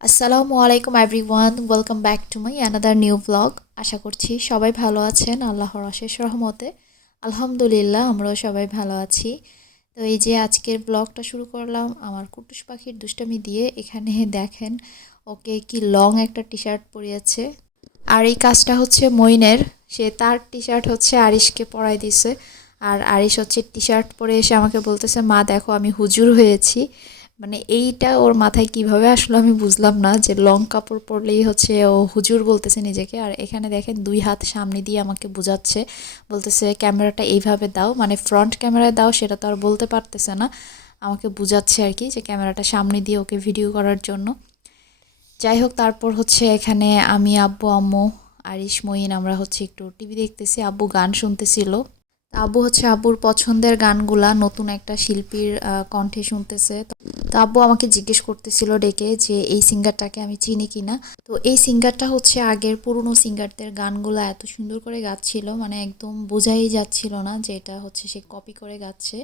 আসসালামু আলাইকুম everyone welcome back to my another new blog আশা করছি সবাই ভালো আছেন। আল্লাহর অশেষ রহমতে। আলহামদুলিল্লাহ, আমরাও সবাই ভালো আছি। তো এই যে আজকের ব্লগটা শুরু করলাম, আমার কুটুস পাখির দুষ্টামি দিয়ে এখানে দেখেন, ওকে কি লং একটা টি শার্ট পরিয়েছে। আর এই কাজটা হচ্ছে মইনের। সে তার টি শার্ট হচ্ছে আরিশকে পরাই দিছে। আর আরিশ হচ্ছে টি শার্ট পরে এসে আমাকে বলতেছে, মা, দেখো, আমি হুজুর হয়েছি। মানে এইটা ওর মাথায় কীভাবে আসলো আমি বুঝলাম না, যে লং কাপড় পরলেই হচ্ছে ও হুজুর বলতেছে নিজেকে। আর এখানে দেখেন দুই হাত সামনে দিয়ে আমাকে বোঝাচ্ছে, বলতেছে ক্যামেরাটা এইভাবে দাও। মানে ফ্রন্ট ক্যামেরায় দাও, সেটা তো আর বলতে পারতেছে না। আমাকে বুঝাচ্ছে আর কি যে ক্যামেরাটা সামনে দিয়ে ওকে ভিডিও করার জন্য। যাই হোক, তারপর হচ্ছে এখানে আমি আব্বু, আম্মু, আরিশ, মঈন, আমরা হচ্ছে একটু টিভি দেখতেছি, আব্বু গান শুনতেছিল। আব্বু হচ্ছে আব্বুর পছন্দের গানগুলা নতুন একটা শিল্পীর কণ্ঠে শুনতেছে। তো আব্বু আমাকে জিজ্ঞেস করতেছিল ডেকে যে এই সিঙ্গারটাকে আমি চিনি কিনা। তো এই সিঙ্গারটা হচ্ছে আগের পুরনো সিঙ্গারদের গানগুলো এত সুন্দর করে গাচ্ছিল মানে একদম বোঝাই যাচ্ছিল না যে এটা হচ্ছে সে কপি করে গাচ্ছে।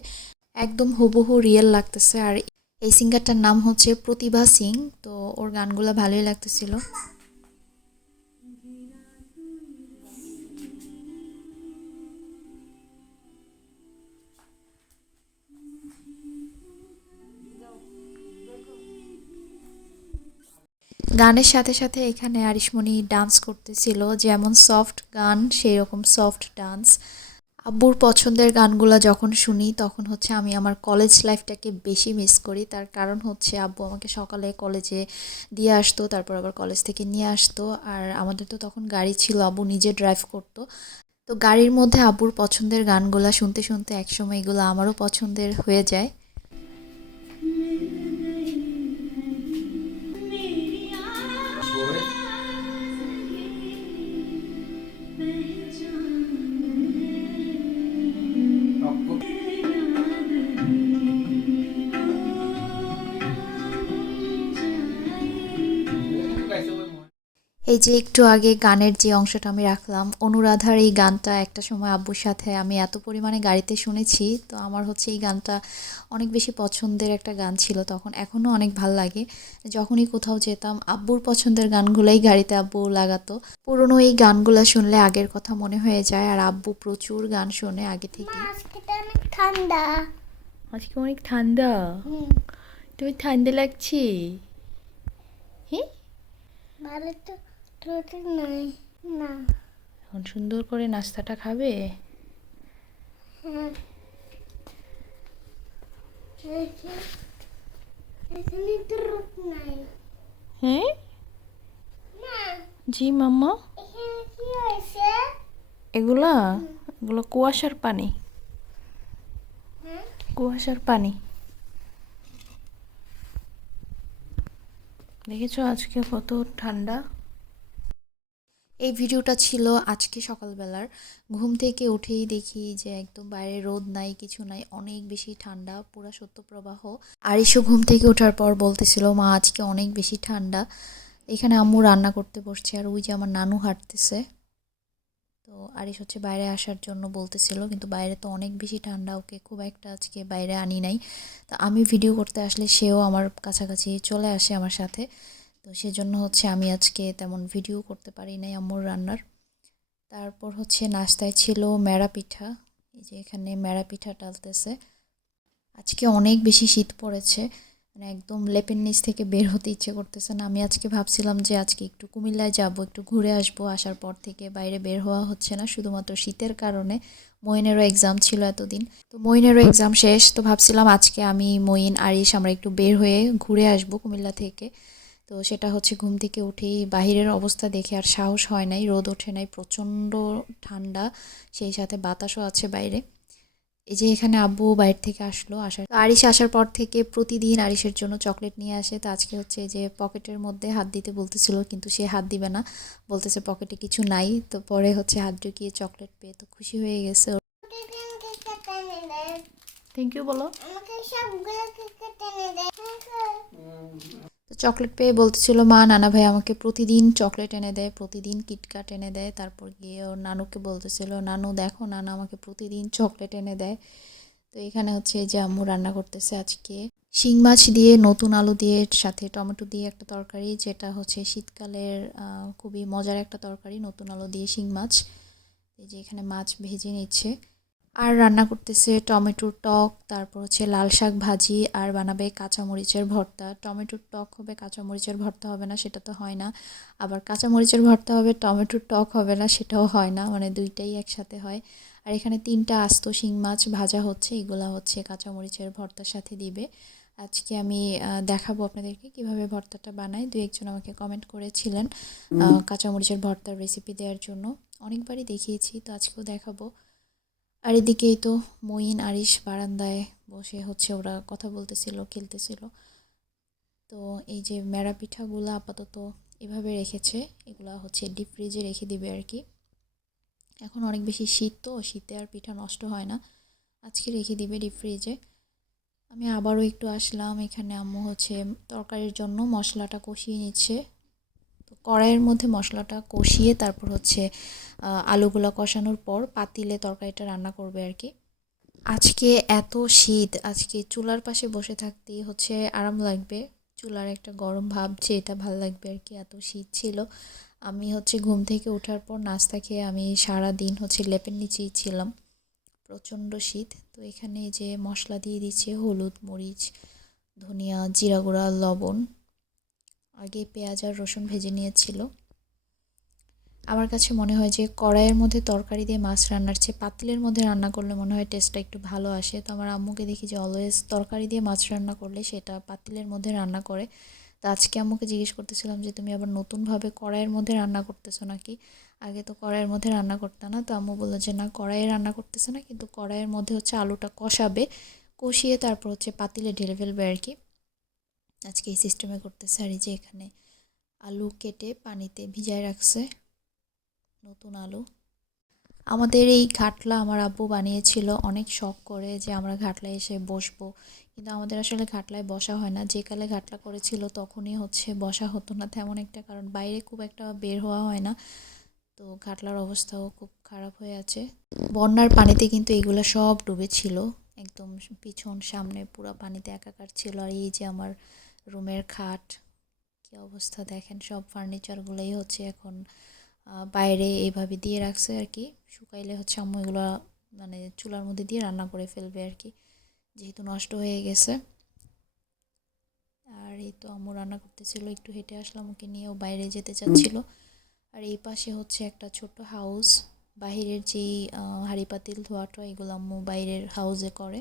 একদম হুবহু রিয়েল লাগতেছে। আর এই সিঙ্গারটার নাম হচ্ছে প্রতিভা সিং, তো ওর গানগুলো ভালোই লাগতেছিল। গানের সাথে সাথে এখানে আরিশমণি ডান্স করতেছিল, যেমন সফট গান সেই রকম সফট ডান্স আব্বুর পছন্দের গানগুলো যখন শুনি, তখন হচ্ছে আমি আমার কলেজ লাইফটাকে বেশি মিস করি। তার কারণ হচ্ছে আব্বু আমাকে সকালে কলেজে দিয়ে আসতো, তারপর আবার কলেজ থেকে নিয়ে আসতো। আর আমাদের তো তখন গাড়ি ছিল, আব্বু নিজে ড্রাইভ করতো। তো গাড়ির মধ্যে আব্বুর পছন্দের গানগুলো শুনতে শুনতে একসময় এগুলো আমারও পছন্দের হয়ে যায়। এই যে একটু আগে গানের যে অংশটা আমি রাখলাম অনুরাধার এই গানটা একটা সময় আব্বুর সাথে আমি এত পরিমাণে গাড়িতে শুনেছি তো আমার হচ্ছে এই গানটা অনেক বেশি পছন্দের একটা গান ছিল তখন এখনও অনেক ভালো লাগে। যখনই কোথাও যেতাম আব্বুর পছন্দের গানগুলোই গাড়িতে আব্বু লাগাতো। পুরনো এই গানগুলো শুনলে আগের কথা মনে হয়ে যায় আর আব্বু প্রচুর গান শোনে আগে থেকে অনেক ঠান্ডা। আজকে অনেক ঠান্ডা? তুমি ঠান্ডা লাগছে? হ্যাঁ ভালো তো। নাই না। এখন সুন্দর করে নাস্তাটা খাবে? হ্যাঁ। জি মাম্মা? এগুলা? এগুলো কুয়াশার পানি। হ্যাঁ? কুয়াশার পানি। দেখেছ আজকে কত ঠান্ডা? এই ভিডিওটা ছিল আজকে সকালবেলার। ঘুম থেকে উঠেই দেখি যে একদম বাইরে রোদ নাই, কিছু নাই, অনেক বেশি ঠান্ডা, পুরা সত্যপ্রবাহ আরিশও ঘুম থেকে ওঠার পর বলতেছিল, মা, আজকে অনেক বেশি ঠান্ডা। এখানে আম্মু রান্না করতে বসছে আর ওই যে আমার নানু হাঁটতেছে। তো আরিশ হচ্ছে বাইরে আসার জন্য বলতেছিল, কিন্তু বাইরে তো অনেক বেশি ঠান্ডা, ওকে খুব একটা আজকে বাইরে আনি নাই। তো আমি ভিডিও করতে আসলে সেও আমার কাছাকাছি চলে আসে আমার সাথে। তো সেজন্য হচ্ছে আমি আজকে তেমন ভিডিও করতে পারি নাই আম্মুর রান্নার। তারপর হচ্ছে নাস্তায় ছিল মেরা পিঠা। এই যে এখানে মেরা পিঠা ডালতেছে আজকে অনেক বেশি শীত পড়েছে। মানে একদম লেপের নিচ থেকে বের হতে ইচ্ছে করতেছে না। আমি আজকে ভাবছিলাম যে আজকে একটু কুমিল্লায় যাব, একটু ঘুরে আসব। আসার পর থেকে বাইরে বের হওয়া হচ্ছে না, শুধুমাত্র শীতের কারণে। মইনেরও এক্সাম ছিল এতদিন। তো মইনেরও এক্সাম শেষ। তো ভাবছিলাম আজকে আমি মইন আরিশ আমরা একটু বের হয়ে ঘুরে আসব কুমিল্লা থেকে। তো সেটা হচ্ছে ঘুম থেকে উঠেই বাহিরের অবস্থা দেখে আর সাহস হয় নাই রোদ ওঠে নাই প্রচণ্ড ঠান্ডা সেই সাথে বাতাসও আছে বাইরে। এই যে এখানে আব্বু বাইরে থেকে আসলো আসার তো আরিশ আসার পর থেকে প্রতিদিন আরিশের জন্য চকলেট নিয়ে আসে। তো আজকে হচ্ছে এই যে পকেটের মধ্যে হাত দিতে বলতেছিল কিন্তু সে হাত দিবে না। বলতেছে পকেটে কিছু নাই তো পরে হচ্ছে হাত ঢুকিয়ে চকলেট পেয়ে তো খুশি হয়ে গেছে। থ্যাংক ইউ বলো। চকলেট পেয়ে বলতেছিল, মা, নানা ভাই আমাকে প্রতিদিন চকলেট এনে দেয়, প্রতিদিন কিটকাট এনে দেয়। তারপর গিয়ে ওর নানুকে বলতেছিল, নানু, দেখো, নানা আমাকে প্রতিদিন চকলেট এনে দেয়। তো এখানে হচ্ছে যে আম্মু রান্না করতেছে আজকে। শিং মাছ দিয়ে, নতুন আলু দিয়ে, সাথে টমেটো দিয়ে একটা তরকারি, যেটা হচ্ছে শীতকালের খুবই মজার একটা তরকারি, নতুন আলু দিয়ে শিং মাছ। এই যে এখানে মাছ ভেজে নিচ্ছে। আর রান্না করতেছে টমেটোর টক তারপর হচ্ছে লাল শাক ভাজি আর বানাবে কাঁচামরিচের ভর্তা। টমেটোর টক হবে কাঁচামরিচের ভর্তা হবে না সেটা তো হয় না। আবার কাঁচামরিচের ভর্তা হবে টমেটোর টক হবে না সেটাও হয় না মানে দুইটাই একসাথে হয়। আর এখানে তিনটা আস্ত শিং মাছ ভাজা হচ্ছে এগুলা হচ্ছে কাঁচামরিচের ভর্তার সাথে দিবে। আজকে আমি দেখাবো আপনাদেরকে কীভাবে ভর্তাটা বানাই দু একজন আমাকে কমেন্ট করেছিলেন কাঁচামরিচের ভর্তার রেসিপি দেওয়ার জন্য। অনেকবারই দেখিয়েছি তো আজকেও দেখাবো। আর এদিকেই তো মঈন আরিশ বারান্দায় বসে হচ্ছে ওরা কথা বলতেছিল, খেলতেছিল। তো এই যে মেরা পিঠাগুলো আপাতত এভাবে রেখেছে, এগুলা হচ্ছে ডিপ ফ্রিজে রেখে দিবে আর কি। এখন অনেক বেশি শীত তো, শীতে আর পিঠা নষ্ট হয় না। আজকে রেখে দিবে ডিপ ফ্রিজে আমি আবারও একটু আসলাম, এখানে আম্মু হচ্ছে তরকারির জন্য মশলাটা কষিয়ে নিচ্ছে। কড়াইয়ের মধ্যে মশলাটা কষিয়ে তারপর হচ্ছে আলুগুলো কষানোর পর পাতিলে তরকারিটা রান্না করবে আর কি। আজকে এত শীত, আজকে চুলার পাশে বসে থাকতেই হচ্ছে আরাম লাগবে। চুলার একটা গরম ভাব যে এটা ভালো লাগবে আর কি, এত শীত ছিল। আমি হচ্ছে ঘুম থেকে ওঠার পর নাস্তা খেয়ে আমি সারা দিন হচ্ছে লেপের নিচেই ছিলাম। প্রচণ্ড শীত, তো এখানে যে মশলা দিয়ে দিচ্ছে হলুদ, মরিচ, ধনিয়া, জিরা গুঁড়া, লবণ আগে পেঁয়াজ আর রসুন ভেজে নিয়েছিল। আমার কাছে মনে হয় যে কড়াইয়ের মধ্যে তরকারি দিয়ে মাছ রান্নার চেয়ে পাতিলের মধ্যে রান্না করলে মনে হয় টেস্টটা একটু ভালো আসে। তো আমার আম্মুকে দেখি যে অলওয়েজ তরকারি দিয়ে মাছ রান্না করলে সেটা পাতিলের মধ্যে রান্না করে। তো আজকে আম্মুকে জিজ্ঞেস করতেছিলাম যে, তুমি আবার নতুনভাবে কড়াইয়ের মধ্যে রান্না করতেছো নাকি? আগে তো কড়াইয়ের মধ্যে রান্না করতে না, তো আম্মু বলল যে, না, কড়াইয়ে রান্না করতেছে না, কিন্তু কড়াইয়ের মধ্যে হচ্ছে আলুটা কষাবে, কষিয়ে তারপর হচ্ছে পাতিলে ঢেলে ফেলবে আর কি। আজকে এই সিস্টেমে করতেছে আর যে এখানে আলু কেটে পানিতে ভিজায় রাখছে, নতুন আলু। আমাদের এই ঘাটলা আমার আব্বু বানিয়েছিল, অনেক শখ করে যে আমরা ঘাটলায় এসে বসবো। কিন্তু আমাদের আসলে ঘাটলায় বসা হয় না। যে কালে ঘাটলা করেছিল তখনই হচ্ছে বসা হতো না, তেমন একটা কারণ। বাইরে খুব একটা বের হওয়া হয় না। তো ঘাটলার অবস্থাও খুব খারাপ হয়ে আছে। বন্যার পানিতে কিন্তু এগুলো সব ডুবেছিল। একদম পিছন সামনে পুরো পানিতে একাকার ছিল। আর এই যে আমার রুমের খাট, কি অবস্থা দেখেন, সব ফার্নিচারগুলোই হচ্ছে এখন বাইরে এইভাবে দিয়ে রাখছে আর কি। শুকাইলে হচ্ছে আম্মু এগুলো মানে চুলার মধ্যে দিয়ে রান্না করে ফেলবে আর কি। যেহেতু নষ্ট হয়ে গেছে। আর এই তো আম্মু রান্না করতেছিল, একটু হেঁটে আসলাম ওকে নিয়ে, ও বাইরে যেতে চাচ্ছিল। আর এই পাশে হচ্ছে একটা ছোট হাউস বাহিরের যেই হাঁড়ি পাতিল ধোয়াটা এগুলো আম্মু বাইরের হাউসে করে।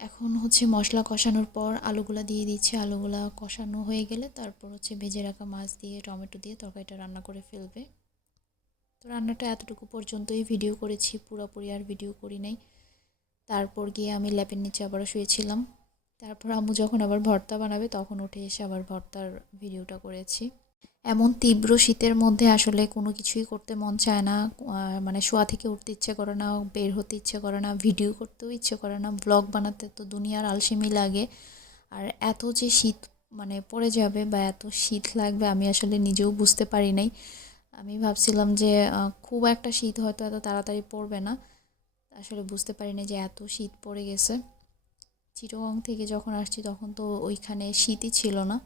এখন হচ্ছে মশলা কষানোর পর আলুগুলা দিয়ে দিচ্ছে। আলুগুলা কষানো হয়ে গেলে তারপর হচ্ছে ভেজে রাখা মাছ দিয়ে, টমেটো দিয়ে তরকারিটা রান্না করে ফেলবে। তো রান্নাটা এতটুকু পর্যন্তই। ভিডিও করেছি, পুরোপুরি আর ভিডিও করি নাই। তারপর গিয়ে আমি ল্যাপের নিচে আবারও শুয়েছিলাম। তারপর আম্মু যখন আবার ভর্তা বানাবে, তখন উঠে এসে আবার ভর্তার ভিডিওটা করেছি। এমন তীব্র শীতের মধ্যে আসলে কোনো কিছুই করতে মন চায় না। মানে শোয়া থেকে উঠতে ইচ্ছে করে না, বের হতে ইচ্ছে করে না, ভিডিও করতেও ইচ্ছে করে না, ব্লগ বানাতে তো দুনিয়ার আলসেমি লাগে। আর এত যে শীত মানে পড়ে যাবে বা এত শীত লাগবে আমি আসলে নিজেও বুঝতে পারি নাই। আমি ভাবছিলাম যে খুব একটা শীত হয়তো এত তাড়াতাড়ি পড়বে না। আসলে বুঝতে পারি পারিনি যে এত শীত পড়ে গেছে। চিটগাং থেকে যখন আসছি তখন তো ওইখানে শীতই ছিল না।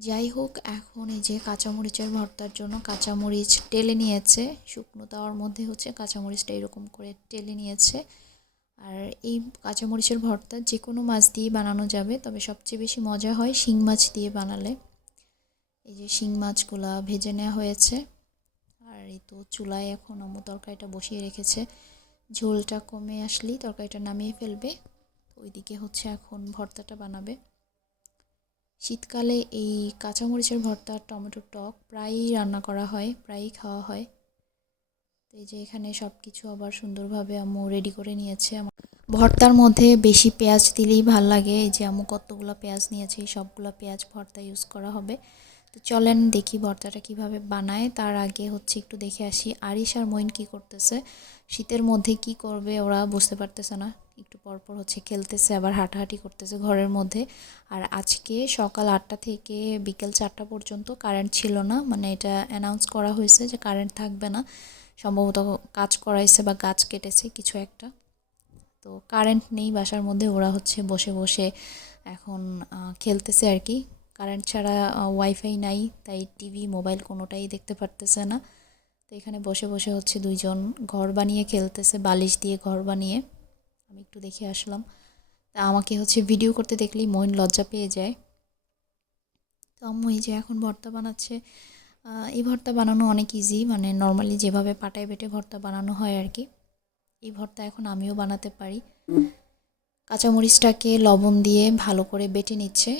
যাই হোক, এখন এই যে কাঁচামরিচের ভর্তার জন্য কাঁচামরিচ টেলে নিয়েছে। শুকনো তাওয়ার মধ্যে হচ্ছে কাঁচামরিচটা এরকম করে টেলে নিয়েছে। আর এই কাঁচামরিচের ভর্তা যে কোনো মাছ দিয়ে বানানো যাবে, তবে সবচেয়ে বেশি মজা হয় শিং মাছ দিয়ে বানালে। এই যে শিং মাছগুলা ভেজে নেওয়া হয়েছে। আর এই তো চুলায় এখন আম্মু তরকারিটা বসিয়ে রেখেছে। ঝোলটা কমে আসলেই তরকারিটা নামিয়ে ফেলবে। ওইদিকে হচ্ছে এখন ভর্তাটা বানাবে। শীতকালে এই কাঁচামরিচের ভর্তা আর টমেটোর টক প্রায়ই রান্না করা হয়, প্রায়ই খাওয়া হয়। তো এই যে এখানে সব কিছু আবার সুন্দরভাবে আম্মু রেডি করে নিয়েছে। আমার ভর্তার মধ্যে বেশি পেঁয়াজ দিলেই ভালো লাগে। এই যে আম্মু কতগুলো পেঁয়াজ নিয়েছে, এই সবগুলো পেঁয়াজ ভর্তা ইউজ করা হবে। তো চলেন দেখি ভর্তাটা কীভাবে বানায়। তার আগে হচ্ছে একটু দেখে আসি, আরিশ আর মইন কি করতেছে, শীতের মধ্যে কি করবে ওরা বুঝতে পারতেছে না। একটু পরপর হচ্ছে খেলতেছে, আবার হাঁটাহাঁটি করতেছে ঘরের মধ্যে। আর আজকে সকাল আটটা থেকে বিকেল চারটা পর্যন্ত কারেন্ট ছিল না মানে এটা অ্যানাউন্স করা হয়েছে যে কারেন্ট থাকবে না। সম্ভবত কাজ করাইছে বা গাছ কেটেছে কিছু একটা। তো কারেন্ট নেই বাসার মধ্যে, ওরা হচ্ছে বসে বসে এখন খেলতেছে আর কি। কারেন্ট ছাড়া ওয়াইফাই নাই, তাই টিভি মোবাইল কোনোটাই দেখতে পারতেছে না। তো এখানে বসে বসে হচ্ছে দুইজন ঘর বানিয়ে খেলতেছে, বালিশ দিয়ে ঘর বানিয়ে। আমি একটু দেখে আসলাম। তা আমাকে হচ্ছে ভিডিও করতে দেখলেই মন লজ্জা পেয়ে যায়। তো আম্মু, এই যে এখন ভর্তা বানাচ্ছে এই ভর্তা বানানো অনেক ইজি মানে নর্মালি যেভাবে পাটায় বেটে ভর্তা বানানো হয় আর কি এই ভর্তা এখন আমিও বানাতে পারি। কাঁচামরিচটাকে লবণ দিয়ে ভালো করে বেটে নিচ্ছে,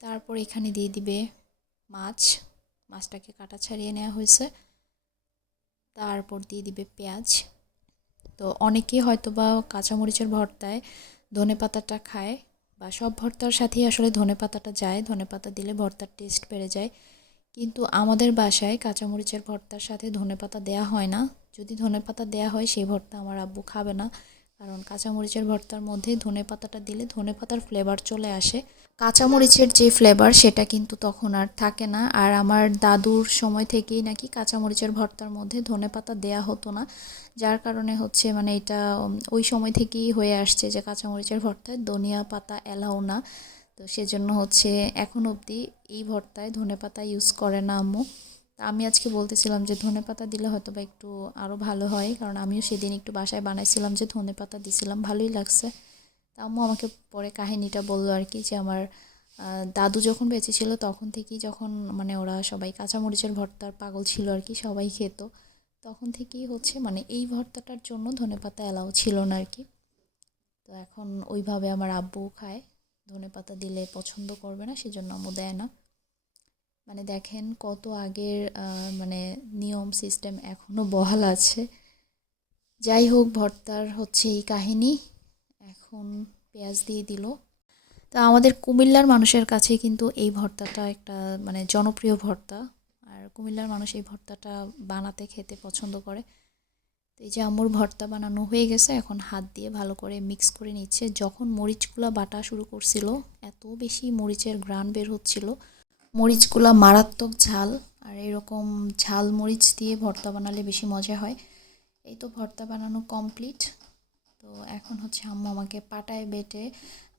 তারপর এখানে দিয়ে দিবে মাছ, মাছটাকে কাটা ছাড়িয়ে নেওয়া হয়েছে, তারপর দিয়ে দিবে পেঁয়াজ। তো অনেকেই হয়তো বা কাঁচামরিচের ভর্তায় ধনে পাতাটা খায় বা সব ভর্তার সাথেই আসলে ধনে পাতাটা যায়। ধনে পাতা দিলে ভর্তার টেস্ট বেড়ে যায়। কিন্তু আমাদের বাসায় কাঁচামরিচের ভর্তার সাথে ধনে পাতা দেওয়া হয় না। যদি ধনে পাতা দেওয়া হয়, সেই ভর্তা আমার আব্বু খাবে না। কারণ কাঁচামরিচের ভর্তার মধ্যে ধনে পাতাটা দিলে ধনে পাতার ফ্লেভার চলে আসে। কাঁচামরিচের যে ফ্লেভার সেটা কিন্তু তখন আর থাকে না। আর আমার দাদুর সময় থেকেই নাকি কাঁচামরিচের ভর্তার মধ্যে ধনে পাতা দেওয়া হতো না। যার কারণে হচ্ছে মানে এটা ওই সময় থেকেই হয়ে আসছে যে কাঁচামরিচের ভর্তায় ধনিয়া পাতা এলাও না। তো সেজন্য হচ্ছে এখন অবধি এই ভর্তায় ধনে পাতা ইউজ করে না আম্মু। তা আমি আজকে বলতেছিলাম যে ধনে পাতা দিলে হয়তো বা একটু আরও ভালো হয়, কারণ আমিও সেদিন একটু বাসায় বানাইছিলাম যে ধনে পাতা দিছিলাম, ভালোই লাগছে। তা আম্মু আমাকে পরে কাহিনীটা বলল আর কি যে আমার দাদু যখন বেঁচে ছিল তখন থেকেই যখন মানে ওরা সবাই কাঁচামরিচের ভর্তার পাগল ছিল আর কি, সবাই খেত, তখন থেকেই হচ্ছে মানে এই ভর্তাটার জন্য ধনেপাতা এলাও ছিল না আর কি। তো এখন ওইভাবে আমার আব্বু খায় ধনেপাতা দিলে পছন্দ করবে না, সেজন্য আম্মু দেয় না। মানে দেখেন কত আগের মানে নিয়ম সিস্টেম এখনও বহাল আছে। যাই হোক, ভর্তার হচ্ছে এই কাহিনী। এখন পেঁয়াজ দিয়ে দিল। তো আমাদের কুমিল্লার মানুষের কাছে কিন্তু এই ভর্তাটা একটা মানে জনপ্রিয় ভর্তা। আর কুমিল্লার মানুষ এই ভর্তাটা বানাতে খেতে পছন্দ করে। তো এই যে আম্মুর ভর্তা বানানো হয়ে গেছে, এখন হাত দিয়ে ভালো করে মিক্স করে নিচ্ছে। যখন মরিচগুলো বাটা শুরু করছিল, এত বেশি মরিচের গ্রান বের হচ্ছিল। মরিচগুলা মারাত্মক ঝাল, আর এরকম ঝাল মরিচ দিয়ে ভর্তা বানালে বেশি মজা হয়। এই তো ভর্তা বানানো কমপ্লিট তো এখন হচ্ছে আম্মু আমাকে পাটায় বেটে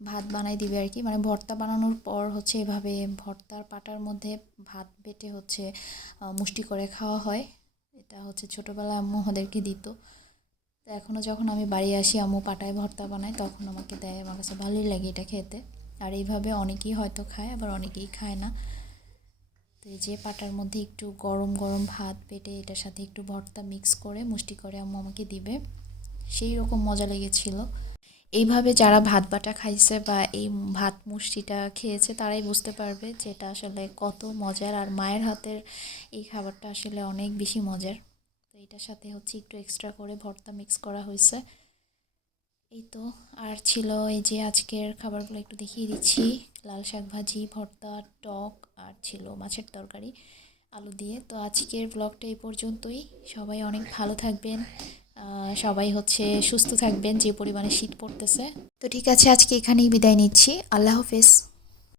ভাত বানাই দিবে আর কি। মানে ভর্তা বানানোর পর হচ্ছে এভাবে ভর্তার পাটার মধ্যে ভাত বেটে হচ্ছে মুষ্টি করে খাওয়া হয়। এটা হচ্ছে ছোটোবেলায় আম্মু আমাদেরকে দিত। তো এখনও যখন আমি বাড়ি আসি, আম্মু পাটায় ভর্তা বানায়, তখন আমাকে দেয়। আমার কাছে ভালোই লাগে এটা খেতে। আর এইভাবে অনেকেই হয়তো খায়, আবার অনেকেই খায় না। তো এই যে পাটার মধ্যে একটু গরম গরম ভাত পেটে এটার সাথে একটু ভর্তা মিক্স করে মুষ্টি করে আম্মু আমাকে দিবে। সেই রকম মজা লেগেছিল। এইভাবে যারা ভাত বাটা খাইছে বা এই ভাত মুষ্টিটা খেয়েছে, তারাই বুঝতে পারবে যে এটা আসলে কত মজার। আর মায়ের হাতের এই খাবারটা আসলে অনেক বেশি মজার। তো এটার সাথে হচ্ছে একটু এক্সট্রা করে ভর্তা মিক্স করা হয়েছে। এই তো, আর ছিল এই যে আজকের খাবারগুলো একটু দেখিয়ে দিচ্ছি। লাল শাক ভাজি, ভর্তা, টক, আর ছিল মাছের তরকারি, আলু দিয়ে। তো আজকের ব্লগটা এই পর্যন্তই। সবাই অনেক ভালো থাকবেন। সবাই হচ্ছে সুস্থ থাকবেন, যে পরিমাণে শীত পড়তেছে। তো ঠিক আছে, আজকে এখানেই বিদায় নিচ্ছি। আল্লাহ হাফেজ।